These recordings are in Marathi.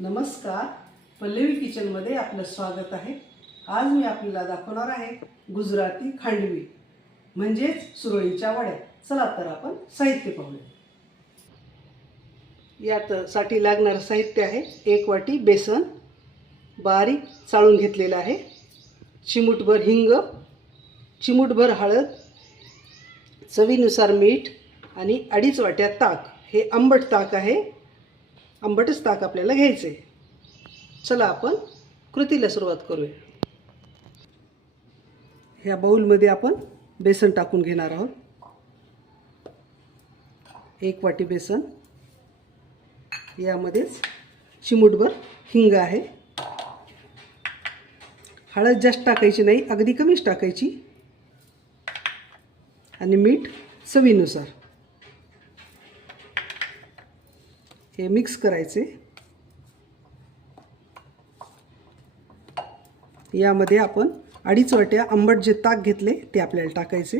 नमस्कार. पल्लवी किचनमध्ये आपलं स्वागत आहे. आज मी आपल्याला दाखवणार आहे गुजराती खांडवी म्हणजेच सुरळीच्या वड्या. चला तर आपण साहित्य पाहूया. यात साठी लागणारं साहित्य आहे एक वाटी बेसन बारीक चाळून घेतलेलं आहे. चिमूटभर हिंग चिमूटभर हळद चवीनुसार मीठ आणि अडीच वाट्या ताक. हे आंबट ताक आहे. आंबटच ताक आपल्याला घ्यायचं आहे चला आपण कृतीला सुरुवात करूया. ह्या बाऊलमध्ये आपण बेसन टाकून घेणार आहोत. एक वाटी बेसन. यामध्येच चिमूटभर हिंग आहे. हळद जास्त टाकायची नाही अगदी कमीच टाकायची. आणि मीठ चवीनुसार. हे मिक्स करायचे. यामध्ये आपण अडीच वाट्या आंबट जे ताक घेतले ते आपल्याला टाकायचे.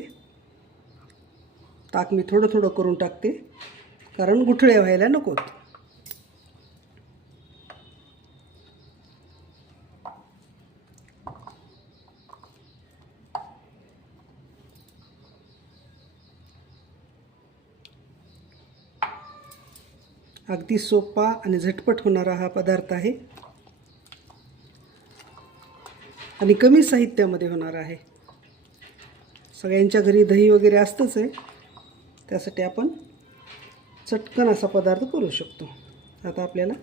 ताक मी थोडं थोडं करून टाकते कारण गुठळ्या व्हायला नकोत. अगदी सोपा आणि झटपट होणारा हा पदार्थ आहे. आणि कमी साहित्यामध्ये होणार आहे. सगळ्यांच्या घरी दही वगैरे असतंच आहे. त्यासाठी आपण चटकन असा पदार्थ करू शकतो. आता आपल्याला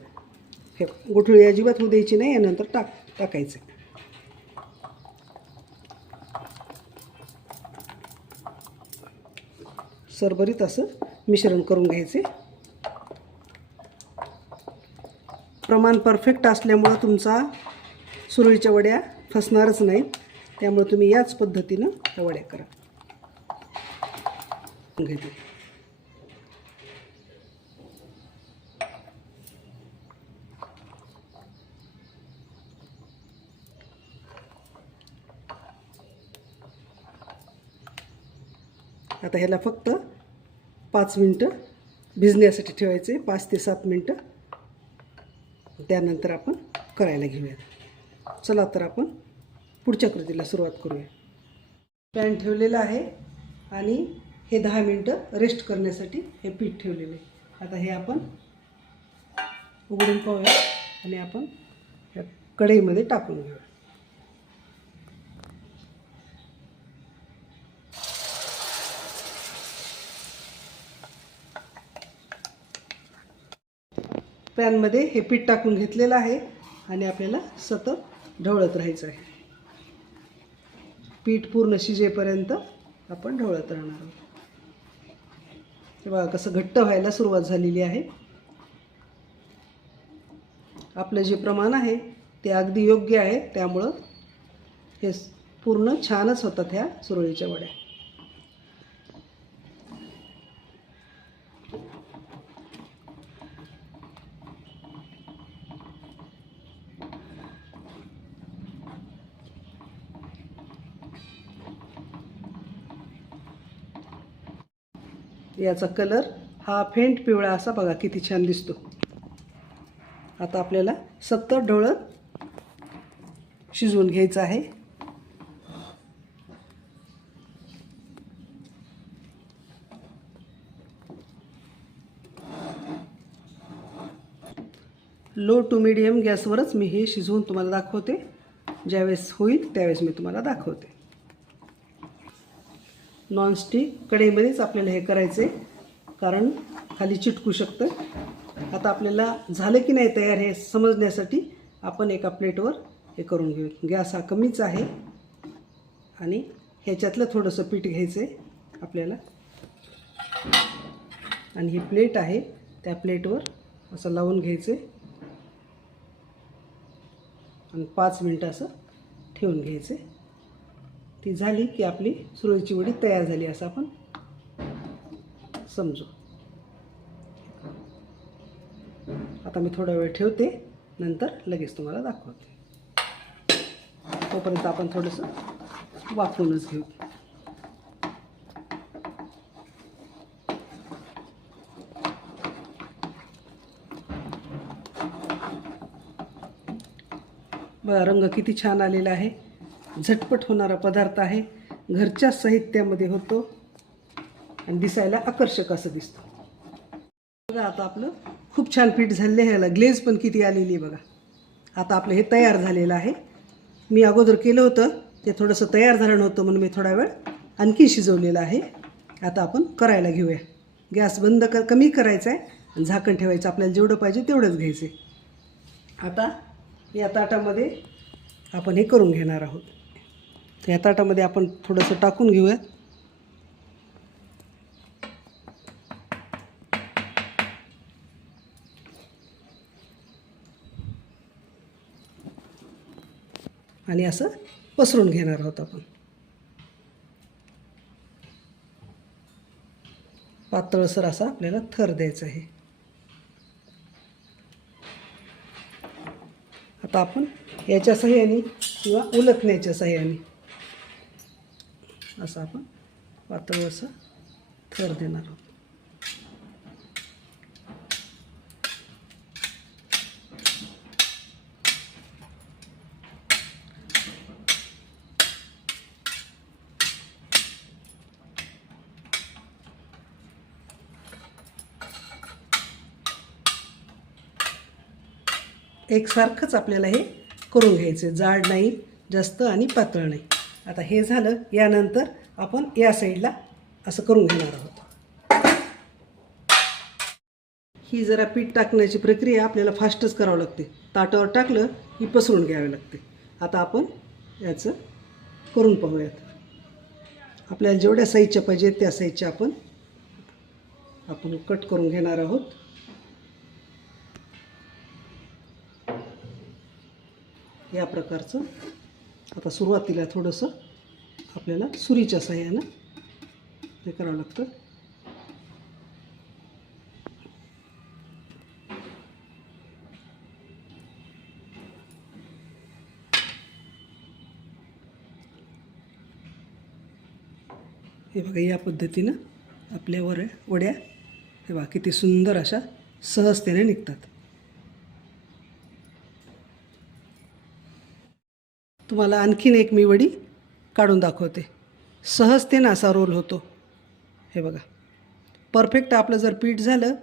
हे गुठळी अजिबात होऊ द्यायची नाही यानंतर टाक टाकायचे सरभरीत असं मिश्रण करून घ्यायचे प्रमाण परफेक्ट असल्यामुळं तुमचा सुरळीच्या वड्या फसणारच नाहीत. त्यामुळे तुम्ही याच पद्धतीनं त्या वड्या करा. घेते. आता ह्याला फक्त पाच मिनटं भिजण्यासाठी ठेवायचे पाच ते सात मिनटं. त्यानंतर आपण करायला घेऊयात. चला तर आपण पुढच्या कृतीला सुरुवात करूया. पॅन ठेवलेलं आहे आणि हे दहा मिनटं रेस्ट करण्यासाठी हे पीठ ठेवलेलं आहे. आता हे आपण उघडून पाहूया आणि आपण ह्या कढईमध्ये टाकून घेऊया. पॅनमध्ये हे पीठ टाकून घेतलेलं आहे आणि आपल्याला सतत ढवळत राहायचं आहे. पीठ पूर्ण शिजेपर्यंत आपण ढवळत राहणार आहोत. हे बघा कसं घट्ट व्हायला सुरुवात झालेली आहे. आपलं जे प्रमाण आहे ते अगदी योग्य आहे त्यामुळं हे पूर्ण छानच होतात ह्या सुरळीच्या वड्या. याचा कलर हा फेंट पिवळा असा बघा किती छान दिसतो. आता आपल्याला सत्तर ढवळत शिजवून घ्यायचं आहे. लो टू मिडियम गॅसवरच मी हे शिजवून तुम्हाला दाखवते. ज्यावेळेस होईल त्यावेळेस मी तुम्हाला दाखवते. नॉनस्टिक कढईमध्येच आपल्याला हे करायचं. आहे कारण खाली चिटकू शकतं. आता आपल्याला झालं की नाही तयार हे समजण्यासाठी आपण एका प्लेटवर हे करून घेऊ. गॅस हा कमीच आहे. आणि ह्याच्यातलं थोडंसं पीठ घ्यायचं आहे आपल्याला. आणि ही प्लेट आहे त्या प्लेटवर असं लावून घ्यायचं आहे आणि पाच मिनटं असं ठेवून घ्यायचं आहे ती झाली की आपली सुरळीची वडी तयार झाली असं आपण समजू. आता मी थोडा वेळ ठेवते नंतर लगेच तुम्हाला दाखवते. तोपर्यंत आपण थोडंसं वाफवूनच घेऊ. बघा रंग किती छान आलेला आहे. झटपट होणारा पदार्थ आहे. घरच्या साहित्यामध्ये होतो. आणि दिसायला आकर्षक असं दिसतं. बघा आता आपलं खूप छान पीठ झालेलं आहे. ह्याला ग्लेज पण किती आलेली आहे बघा. आता आपलं हे तयार झालेलं आहे. मी अगोदर केलं होतं. ते थोडंसं तयार झालं नव्हतं म्हणून मी थोडा वेळ आणखी शिजवलेलं आहे. आता आपण करायला घेऊया. गॅस बंद कर कमी करायचा आहे. आणि झाकण ठेवायचं. आपल्याला जेवढं पाहिजे तेवढंच घ्यायचं आहे. आता या ताटामध्ये आपण हे करून घेणार आहोत. तर या ताटामध्ये आपण थोडंसं टाकून घेऊयात आणि असं पसरून घेणार आहोत आपण. पातळसर असा आपल्याला थर द्यायचा आहे. आता आपण याच्या सहाय्याने किंवा उलटण्याच्या सहाय्याने असं आपण पातळ असं थर देणार आहोत. एकसारखंच आपल्याला हे करून घ्यायचं आहे. जाड नाही जास्त आणि पातळ नाही. आता हे झालं यानंतर आपण या साईडला असं करून घेणार आहोत. ही जरा पीठ टाकण्याची प्रक्रिया आपल्याला फास्टच करावं लागते. ताटावर टाकलं की पसरून घ्यावे लागते. आता आपण याचं करून पाहूयात. आपल्याला जेवढ्या साईजच्या पाहिजे त्या साईजच्या आपण आपण कट करून घेणार आहोत. या प्रकारचं आता सुरुवातीला थोडंसं आपल्याला सुरीच्या सहाय्यानं हे करावं लागतं. हे बघा या पद्धतीनं आपल्या वर वड्या हे बघा किती सुंदर अशा सहजतेने निघतात. तुम्हाला आणखीन एक मी वडी काढून दाखवते. सहजतेनं असा रोल होतो. हे बघा. परफेक्ट आपलं जर पीठ झालं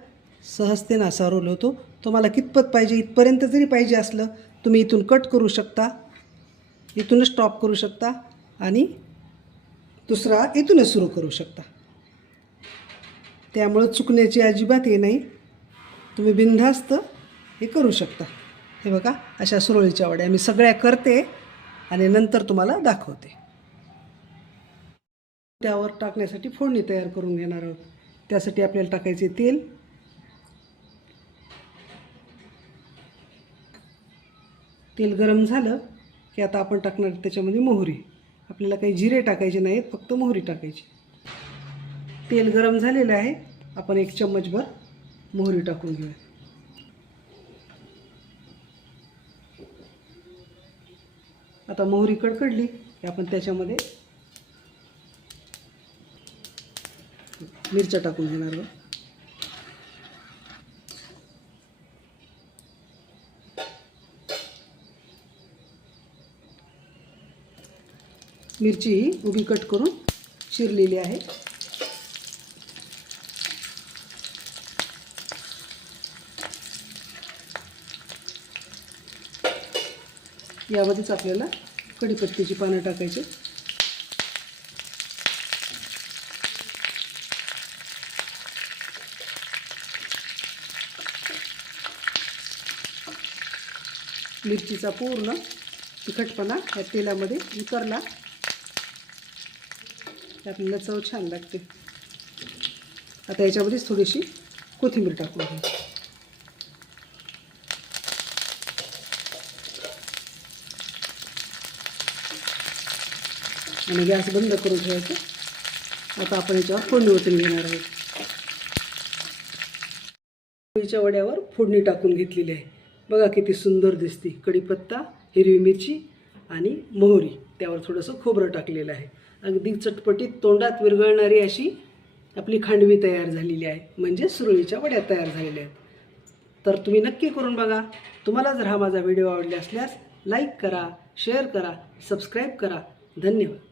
सहजतेनं असा रोल होतो. तुम्हाला कितपत पाहिजे इथपर्यंत जरी पाहिजे असलं तुम्ही इथून कट करू शकता. इथूनच स्टॉप करू शकता आणि दुसरा इथूनच सुरू करू शकता. त्यामुळं चुकण्याची अजिबात हे नाही. तुम्ही बिनधास्त हे करू शकता. हे बघा अशा सुरळीच्या वड्या. मी सगळ्या करते. आणि नंतर तुम्हाला दाखवते. त्यावर टाकण्यासाठी फोडणी तयार करून घेणार आहोत. त्यासाठी आपल्याला टाकायचे तेल. तेल गरम झालं की आता आपण टाकणार त्याच्यामध्ये मोहरी. आपल्याला काही जिरे टाकायचे नाहीत फक्त मोहरी टाकायची. तेल गरम झालेलं आहे. आपण एक चम्मचभर मोहरी टाकून घेऊया. आता मोहरी कडकडली की आपण त्याच्यामध्ये मिरच्या टाकून घेणार बघ मिरची ही उभी कट करून चिरलेली आहे. यामध्येच आपल्याला कढीपत्तीची पानं टाकायची. मिरचीचा पूर्ण तिखटपणा या तेलामध्ये उतरला आपल्याला चव छान लागते. आता याच्यामध्येच थोडीशी कोथिंबीर टाकून घ्यायची आणि गॅस बंद करून ठेवायचं. आता आपण याच्यावर फोडणी ओतून घेणार आहोत. पोळीच्या वड्यावर फोडणी टाकून घेतलेली आहे. बघा किती सुंदर दिसते. कढीपत्ता हिरवी मिरची आणि मोहरी. त्यावर थोडंसं खोबरं टाकलेलं आहे. अगदी चटपटीत तोंडात विरघळणारी अशी आपली खांडवी तयार झालेली आहे. म्हणजे सुरळीच्या वड्या तयार झालेल्या आहेत. तर तुम्ही नक्की करून बघा. तुम्हाला जर हा माझा व्हिडिओ आवडला असल्यास लाईक करा शेअर करा सबस्क्राईब करा. धन्यवाद.